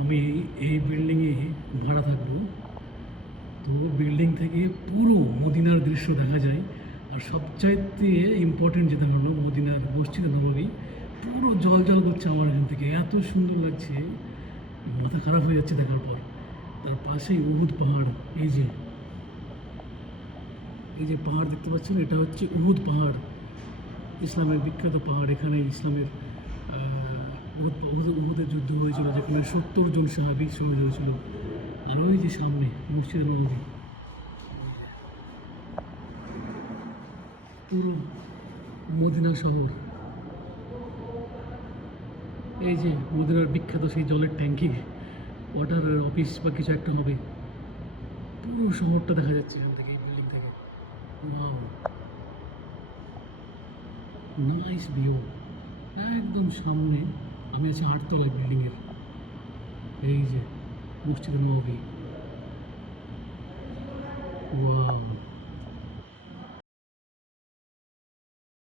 আমি এই বিল্ডিংয়ে ভাড়া থাকবো। তো বিল্ডিং থেকে পুরো মদিনার দৃশ্য দেখা যায়। আর সবচাইতে ইম্পর্টেন্ট যেটা হলো মদিনার মসজিদে নববী, পুরো জল করছে আমার এখান থেকে, এত সুন্দর লাগছে, মাথা খারাপ হয়ে যাচ্ছে দেখার পর। তার পাশেই উহুদ পাহাড়। এই যে পাহাড় দেখতে পাচ্ছেন, এটা হচ্ছে উহুদ পাহাড়, ইসলামের বিখ্যাত পাহাড়। এখানে ইসলামের উহুদের যুদ্ধ হয়েছিল, যেখানে 70 জন সাহাবী শহীদ হয়েছিল। আর ওই যে সামনে মসজিদে নববী, পুরো মদিনা শহর। এই যে মদিনার বিখ্যাত সেই জলের ট্যাঙ্কি, ওয়াটারের অফিস বা কিছু একটা হবে। পুরো শহরটা দেখা যাচ্ছে এখান থেকে, এই বিল্ডিং থেকে। Wow, nice view. একদম সামনে আমি আছি 8 তলায় বিল্ডিংয়ের। এই যে মসজিদে নববী। ওয়াও।